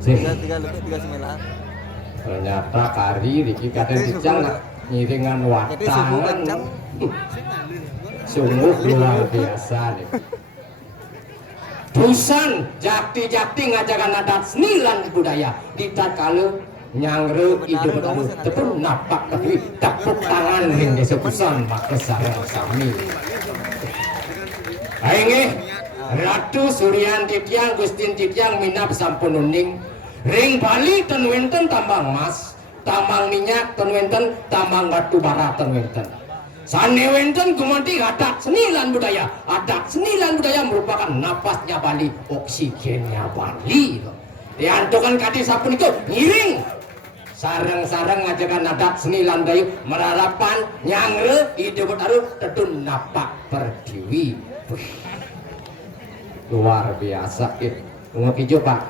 3 ternyata kari Riki kadang dijang ngiringan watangan sungguh luar biasa nih. Dusan jakti-jakti ngajakan adat seni lan budaya ditat kalau nyangre ide betul tepun napak tapi tepuk tangan ring desa Dusan maka sareng sami aing Ratu Suryan Titiang Gustin Titiang minap sampun uning ring Bali ten wenten tambang emas tambang minyak ten wenten tambang batu bara ten wenten sane wenten gumanti adat seni lan budaya merupakan napasnya Bali oksigennya Bali diantukan kadi sapun itu ngiring sarang-sarang ngajakan adat seni lan dayu merarapan nyangre ide betaru tetun napak perdiwi luar biasa ngopi coba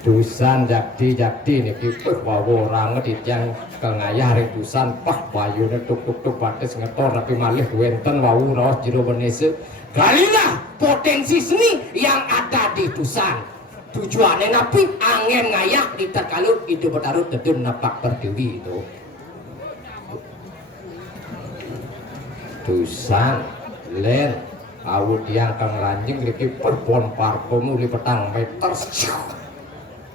Dusan jakti nih kiper bawa orang yang kengayah hari Dusan pah bayunya tuk batis ngetor tapi malih wenten wau rawas jero benese kalilah potensi seni yang ada di Dusan tujuannya napi angin ngayah diterkalut itu bertaruh tetun napak perdiwi itu Dusan len awut yang kang ranjing liki perpon parfum uli petang meter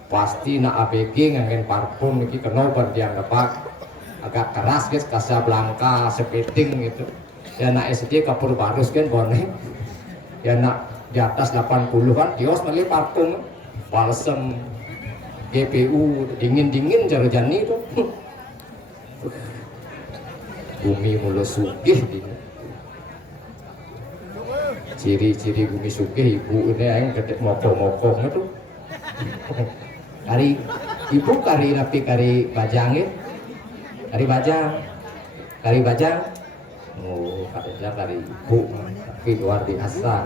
pasti na ABG ngangen parfum liki kena bantiang dapat agak keras guys Casablanca sepeting gitu ya nak SD kapur barus kan bone ya nak di atas 80 kan kios meli parfum balsem GPU dingin jarjani itu bumi mulu sugih dingin ciri-ciri bumi sugih ibu ini yang gede mokong itu kari ibu kari rapi kari bajang ya kari bajang oh kari ibu tapi luar biasa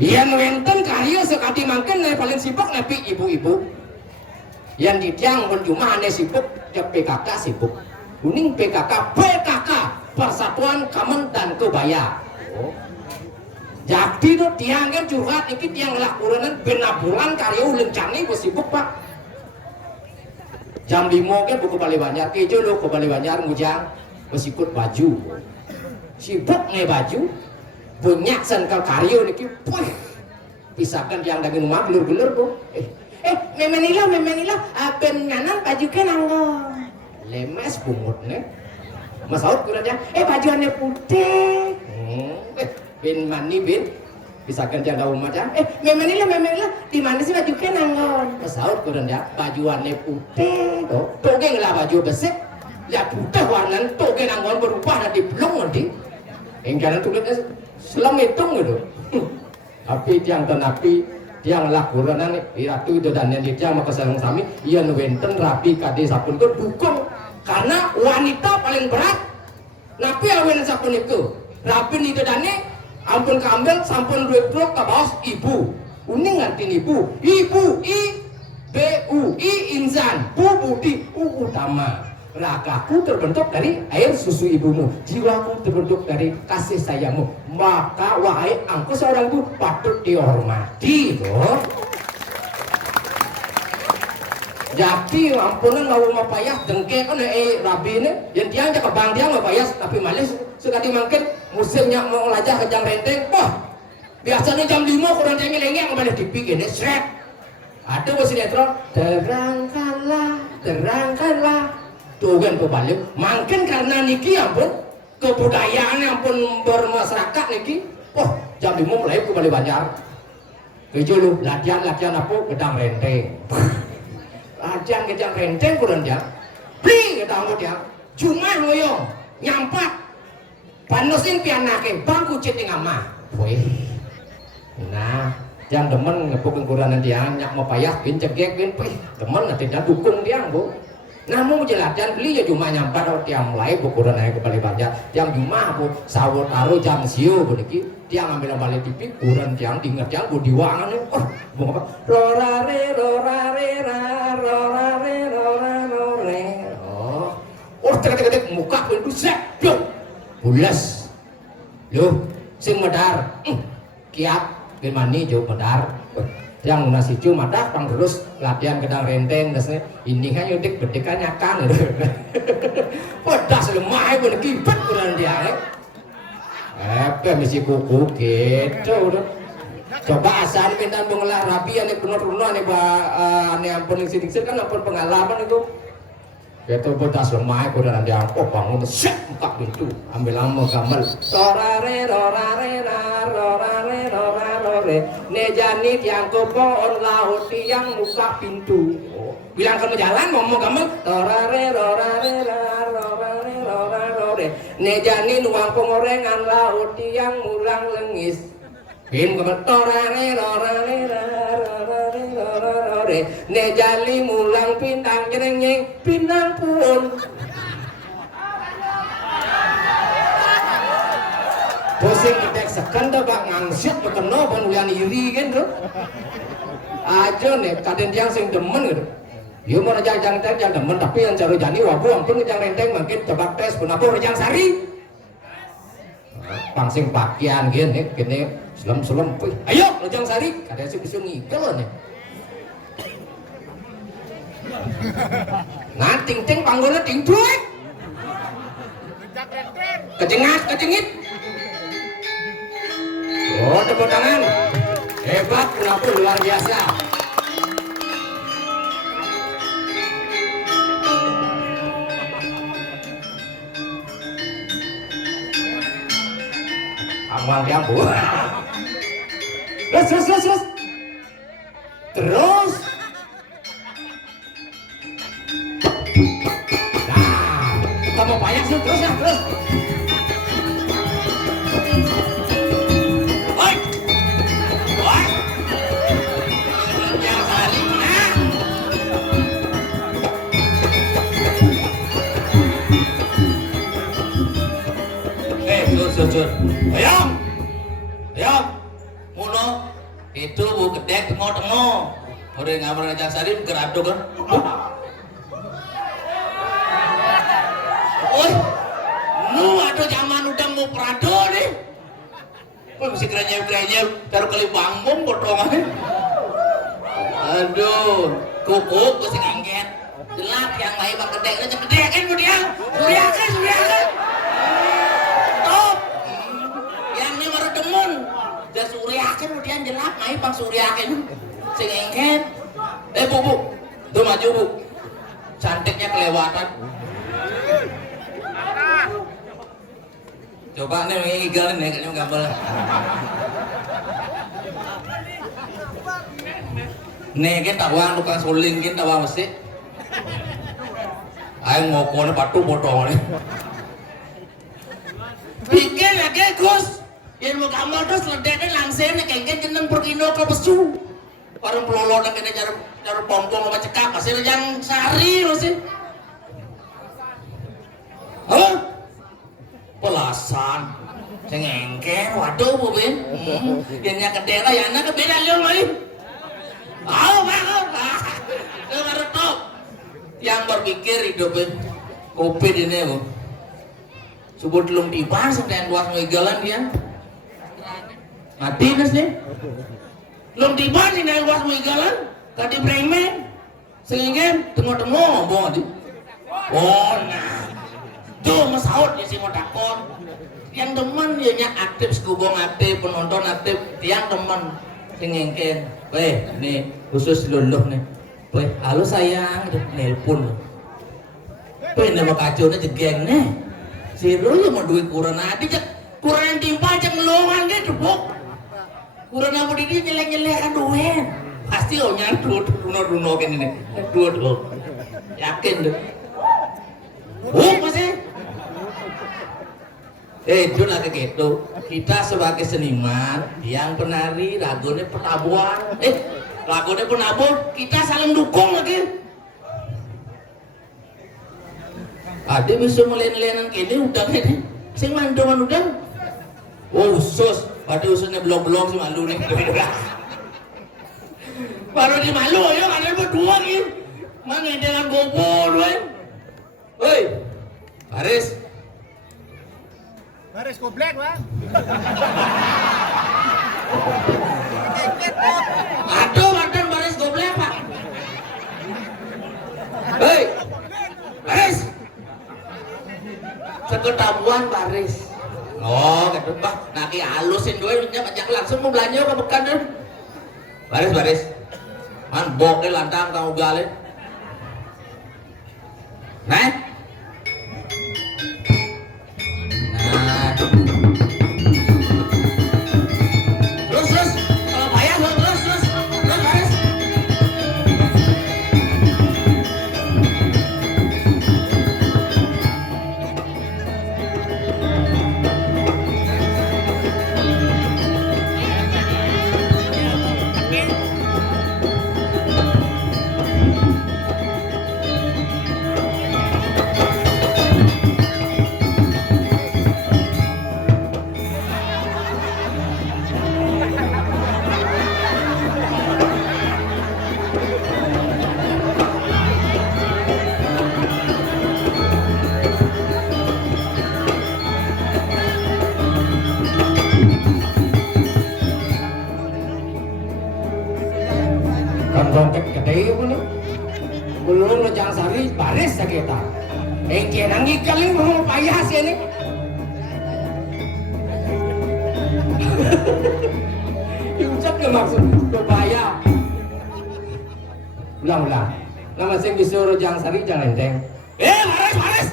yang wenten kari sekali makan paling sibuk napi ibu-ibu yang ditiang pun cuma aneh sibuk ya PKK sibuk kuning PKK Persatuan Kamen dan Kebaya oh. Jadi tuh tiang kan curhat dikit yang lakukan benabulan karya ulen canggih sibuk pak jam 5 kan buku Bali Banjar kejo lo ke Bali Banjar ngujang ikut baju sibuk nge baju banyak sengkal karya dikit pisahkan yang daging rumah gelur tuh memenila ben nganan baju kan anggon lemes bungut nih Mas Aud kurangnya bajuannya putih bin mani bin bisa kerja daun macam memanglah di mana sih baju kenangan pesawat kurang ya bajuannya putih togeng lah baju besek ya putih warna togeng anggon berubah nanti belum nanti yang jalan tulisnya selam hitung gitu tapi tiang tenapi tiang lakuran nih ratu itu dan yang dia maka sarang sami iya nuwenten rapi kade sapun itu dukung karena wanita paling berat napi awen sapun itu rapi itu dan ampun kambil sampun duit blok ke bawah ibu uning ngerti ibu insan bu budi utama ragaku terbentuk dari air susu ibumu jiwaku terbentuk dari kasih sayangmu maka wahai angku seorang ibu patut dihormati loh jadi ampunan mau payah dengke kan rabi ini yang tiang ke bang dia mau payah tapi malis sekali makin musimnya mau lajah kejang renteng wah biasanya jam 5 kurang cengeng-cengeng kembali dipik ini seret ada sinetron terangkanlah tuh kan kebalik makin karena niki ampun kebudayaan ampun bermasyarakat niki jam 5 mulai kembali Banjar kejo lu latihan apa gedang renteng latihan kejang renteng kurang jam beli kita anggot ya cuma ngoyong nyampat panusin pianake bangku ceting ama nah yang demen ngepuk kekurangan dia nyak mau payah bin cegek bin demen tidak dukung dia bu namun jelajan beli ya cuma nyampat tiang mulai bukuran aja kembali Banjar tiang cuma bu sawur taruh jam sio begini tiang ambil balik tipi kurang tiang diingat tiang bu diwangan mau apa rorare tek muka pun buset bulas lo sing medar kiat gimana jauh medar yang nasi cuma dah pang terus latihan gedang renteng dasnya ini kan yudik berdekan nyakan pedas lemah pun kibet bulan dia misi kuku gitu udah coba asal minta mengelah rapi ane penuh-penuh ane ane ampun sidik-sidik kan ampun pengalaman itu gitu pedas lemah pun nanti oh bangun set buka pintu ambil lama gamel rorare nejani tiang kopon laut tiang buka pintu bilang kamu jalan ngomong kamu nejani nuang pengorengan laut tiang mulang lengis pin kamu nejali mulang pindang nyeng pindang pun pusing kita sekan dah bak ngangsit berkena pun ulian iri kan tu aja nih kadang yang sing demen gitu dia mau rejang demen tapi yang cari jani wabu ampun rejang renteng mungkin coba tes pun apa rejang sari pangsing pakaian gini selem ayo rejang sari kadang sih bisa ngigel nih nah ting panggulnya ting duit kecengit oh tepuk tangan hebat kenapa luar biasa amal jambu terus nah kamu payah sih terus ayam muno itu bu kedek tengok udah ngambil rejang sari gerado kan woi nu aduh zaman udah mau perado nih kok mesti kerenyep taruh kali bangun potongan aduh kukuk mesti ngangket jelak yang lain bang kedek kan bu dia suriakan dan suriakan kemudian jelak main bang suriakan sing engket bu tuh maju bu cantiknya kelewatan coba nih mengigalin nih kayaknya gambar nih kita tawang tukang suling kita tawang mesti ayo ngokonnya patu potong nih bikin lagi Gus yang mau gambar terus ledeknya langsung nih kengken jeneng pergindo ke besu orang pelolo dan kena cara pompong sama cekap masih rejang sari masih hah? Pelasan cengengker waduh bu bin yang kedera ya anak kebeda liang malin baru top yang berpikir hidupin kopi ini bu subuh belum tiba sedang luas megalan dia mati nih belum tiba nih dari luas megalan tadi bremen sehingga tengok-tengok bohong aja oh nah tuh masaut di sini takon yang teman dia aktif sekubong aktif penonton aktif yang teman sehingga weh nih khusus luluh nih weh halo sayang nelpon weh nama kacaunya jegeng nih si Rul mau duit kurang aja kurang yang timpa aja ngelongan deh tepuk kurang apa di dia nyelek-nyelek kan duit pasti oh nyantut runo-runo kan ini dua yakin deh masih itu lagi gitu kita sebagai seniman yang penari lagunya petabuhan lagunya penabuh kita saling dukung lagi ada bisa melen-lenan kini udang ini sing mandoman udang oh usus pada ususnya belum-belum si malu nih baru di malu ya ada berdua nih mana dengan gobor woi Baris goblek bang aduh Labuan baris. Oh, gitu bah. Nanti halusin dulu banyak langsung mau belanja ke bekan dulu. Baris. Man bok lantang kang ugalin. Nah. Terus. Kalau bayar terus baris. Bongket gede pun belum Rejang Sari baris sakita kira ngikaling mau payah sih ini Injak ke maksud payah ulang nama sing bisa Rejang Sari jangan enteng baris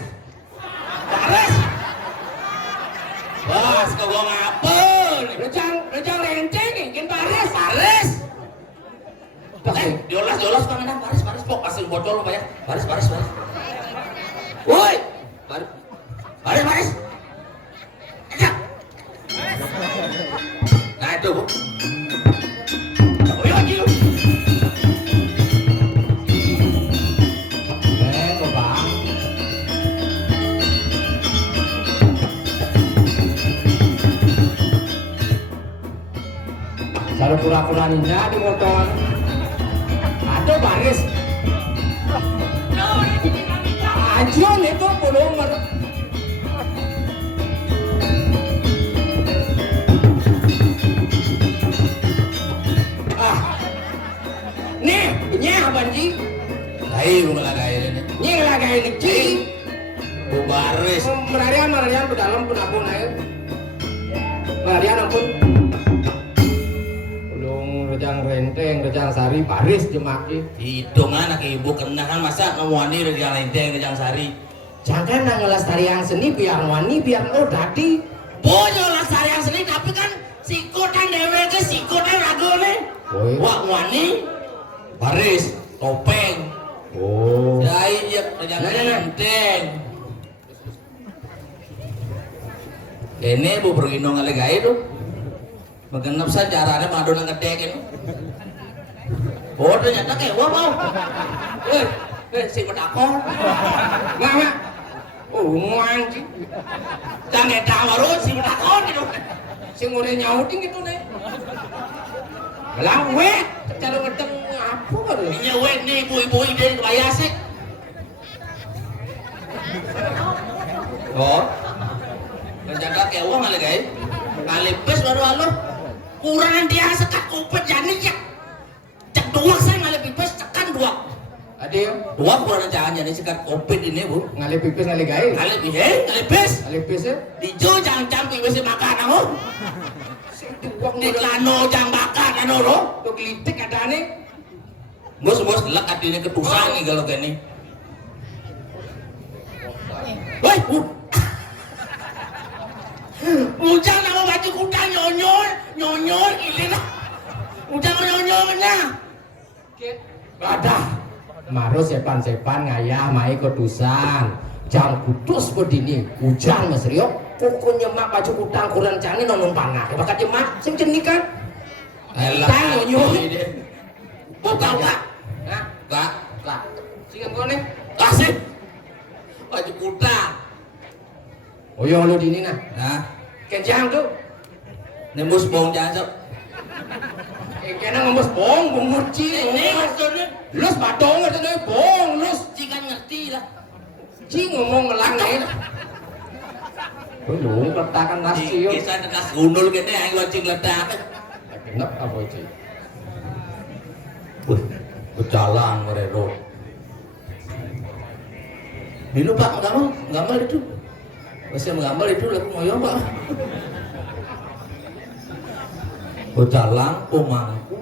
bos kau ngapun Rejang enteng ingin baris diolas kan menang baris pok kasih botol lu banyak baris woi baris aja nah itu bu lagi lu coba selalu pura-pura ninja di motor baris ajuan itu belum nih punya banji lain ini lagi ini baris Marian ke dalam pun aku naik Marian ampun Rejang Sari baris jemaki hitungan anak ibu kenakan masa ngewani Rejang Renteng Rejang Sari jangan ngelestarian seni biar wani biar dadi boyo lestarian seni tapi kan sikotan dewe ke sikotan ragu nih wak wani baris topeng ya Rejang Renteng ini bu berginong kali gaya tuh mengenap saja caranya madu nang gedekin ternyata kayak mau si medakor nggak anjing jangan tawaru si medakor gitu si ngure nyauting gitu nih belang wet cara ngedeng apa baru ini wet nih ibu-ibu ide kebaya sih ternyata kayak uang kali guys ngalipes baru alo kurangan dia sekat kopet jani ya cek dua saya ngalip pipes cekan dua adil dua kurangan jangan jadi sekat kopet ini bu ngalip pipes ngalip gaya ngalip pipes ya dijo jangan campi besi makan aku di lano jangan bakar lano lo tuh gelitik ada nih bos lek adilnya ketusang nih kalau kayak ini woi Ujang nama baju kuda nyonyor gini lah Ujang nyonyor mana ada maru sepan ngayah mai kedusan jam kudus bedini Ujang mas Rio kuku nyemak baju kudang kurang canggih nonton panah bakal nyemak sing jenik kan tang nyonyor bukan kak sing kone kasih baju kudang oh yang lu dini nah kenjang tuh nembus bong jangan sok kena ngembus bong ngerti ini maksudnya lus batong ngerti bong lus cikan ngerti lah ci ngomong ngelangain belum letakan nasi yuk kisah tekas gundul gini yang wajib letak kenapa apa ci berjalan mereka ini pak nggak mal itu Masih menggambar itu lagu moyo pak. Bedalang pemangku.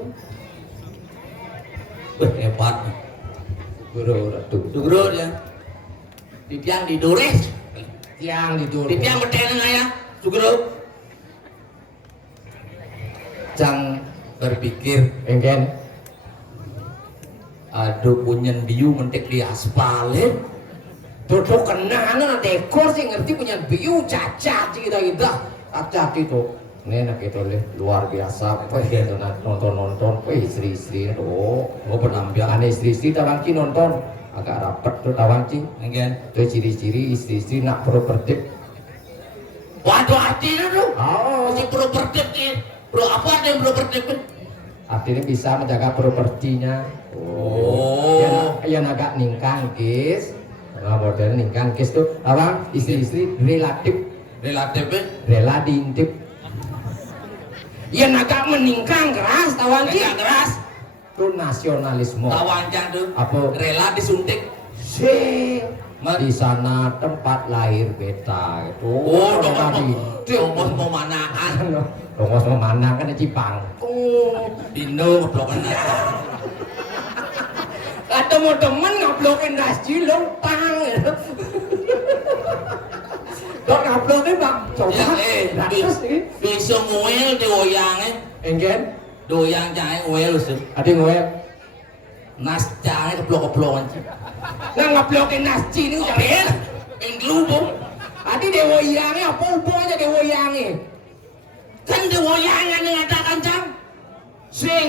Hebat. Guru ratu. Guru ya. Di tiang didores. Tiang didores. Di tiang beten ya. Guru. Cang berpikir Engken. aduh punyen biu mentek di aspal ya. Duduk kenana dekor sih ngerti punya biu cacat kita cacat itu. Nenek itu luar biasa. Itu nonton istri-istri penampilan istri-istri tawanci nonton agak rapet tuh tawanci. Engken. Itu ciri-ciri istri-istri nak properti. Waduh artinya tuh. Oh, Si properti nih. Bro apa ada yang properti? artinya bisa menjaga propertinya. Yang agak ningkang kis. Nah, model ningkang kis tuh apa? Istri-istri relatif rela diintip. Yang agak meningkang keras tawanci. Keras. Itu nasionalisme. Tawancang tuh. Apa? Rela disuntik. Di sana tempat lahir beta itu. Dongos mau manaan. Dongos mau mana kan Cipang. Dino ngeplokan apa? Ada mau temen nguploadin rasji lompang. Kok nguploadin bang? Coba. Bisa nguel di woyangnya. Enggen? Doyang jangan nguel sih. Ada ngoel. Nas jangan keplok-keplokan sih. Nah nguploadin rasji ini udah Apel? Yang gelubung. Adi dewa yangnya apa hubungannya dewa yangnya? Kan di woyangan yang ada kancang. Sing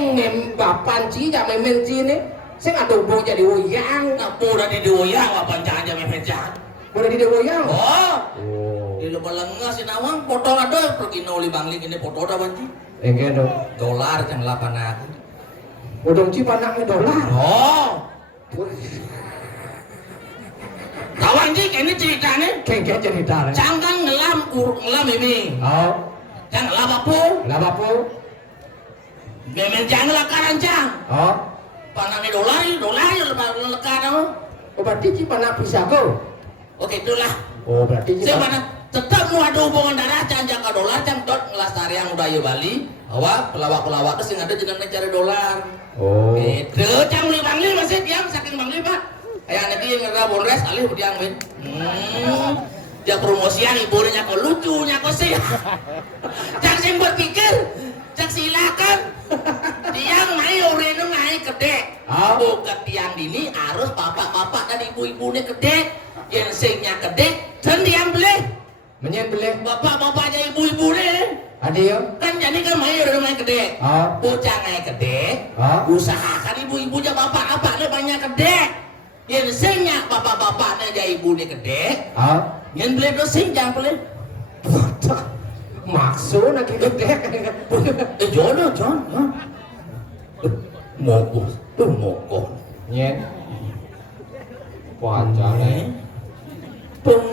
bapan ci jak memen ci ini. Sing ada hubungannya dewa yang. Nak pura di woyang apa jangan jangan mencang. Udah di dewa yang? Oh. Di lupa lengah si nawang foto ada pergi noli bangling ini foto ada banci. Enggen dong. Dolar yang 8 aku. Udang ci panaknya dolar. Oh. Kawan sih ini ceritanya. Kengke cerita. Cangkan ngelam ini. Oh, Cang ngelam apa? kenapa po? Memen jangan lakaran cang. Oh, Panangnya dolar ya lekaran. oh berarti ci panak bisa go. Oke itulah. Oh berarti ci. Saya mana tetap mau ada hubungan darah cang jangka dolar cang dot ngelastari yang budaya Bali. Bahwa pelawak-pelawak itu ada jeneng cari dolar. Oh. Itu cang beli bangli masih diam saking bangli pak. Ayah nanti yang ngerasa bonres alih diam min. Dia promosian ibunya kok lucunya kok sih. Cang sing berpikir, cang silakan. Tiang mai urenu naik gede. Bukan tiang dini harus bapak-bapak dan ibu-ibunya gede. Yang singnya gede, dan tiang beli. Menyen beli. Bapak-bapaknya ibu-ibunya. Ada ya? Kan jadi kan mai urenu naik gede. Bocah naik gede. Usahakan ibu-ibunya bapak-bapaknya banyak gede. Yang singnya bapak-bapaknya jadi ibunya gede. Yang beli itu sing jangan beli. Maksud nak gede. Jono, John. Mogok. Nyen. Wajane.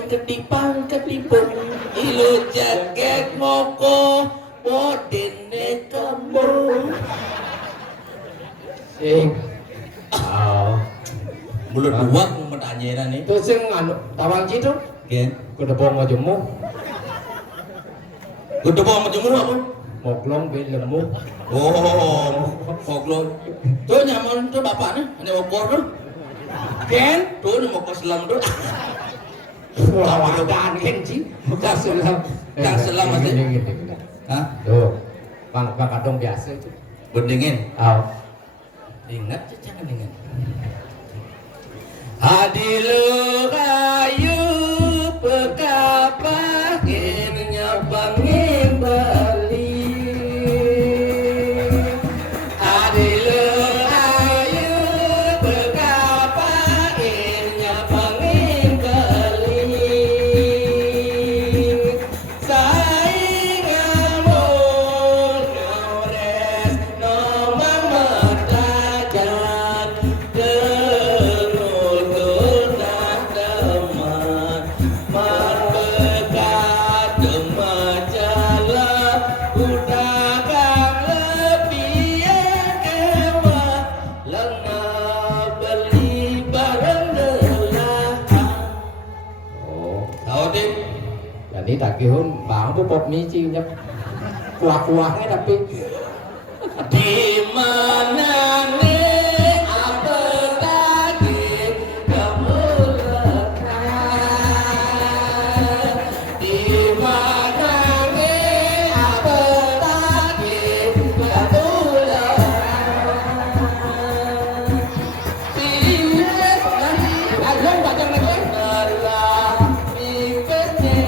Ketipang, ilu jaget moko, podene kamu. Sing. Oh. Mulut dua menanya nih. Itu sing anu tawang ci tuh. Gen. Kuda bawa majemu. Udah bawa macam apa? Moklong be lemu. Oh, moklong. Tuh nyaman tuh bapaknya, ini okor tuh. Ken? Tuh ini mau selam tuh. Wah, dan ken ci. Bukan selam. Kang selam masih. Hah? Tuh. Bang kadong biasa itu. Berdingin. Ingat jangan dingin. Adilu kayu pekapa kenya pangin Bali. Adilu kayu pekapa kenya pangin Bali. Saingamu ngores nomor matajan. mie tak kihun bang pop mie cinya kuah-kuahnya tapi di mana nih apa tadi kamu lekat di mana nih apa tadi kamu lekat alon bacang lagi Darlah mikirnya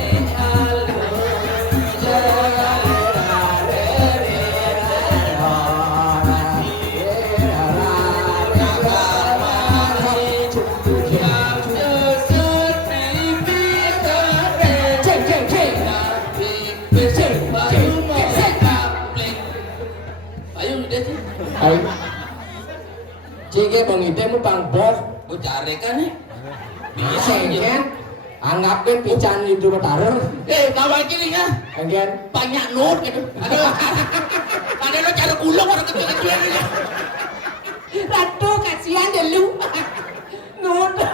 ayo udah sih ay cike bang ide mu bang boh gue cari kan nih bisa kan anggapin pican itu taruh kawan kiri ya again banyak not gitu aduh ada lo cara kulong orang kecil-kecil aja ratu kasihan deh lu nut dah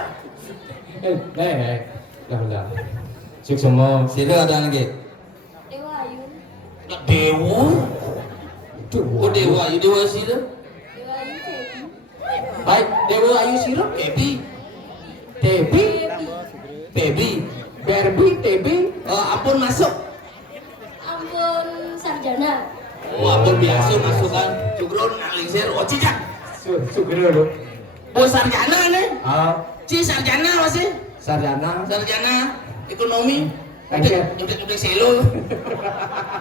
sik semua sini ada lagi Dewa Ayu. dewa oh dewa ayu dewa sih tuh Dewa Ayu Dewi. baik Dewa Ayu Siro baby Debi baby Barbie Debi ampun masuk Ampun Sarjana. oh ampun biasa masukkan cukron alisir oh cicak Sugero lu oh sarjana nih sarjana masih sarjana sarjana ekonomi Thank you. nyeblik selo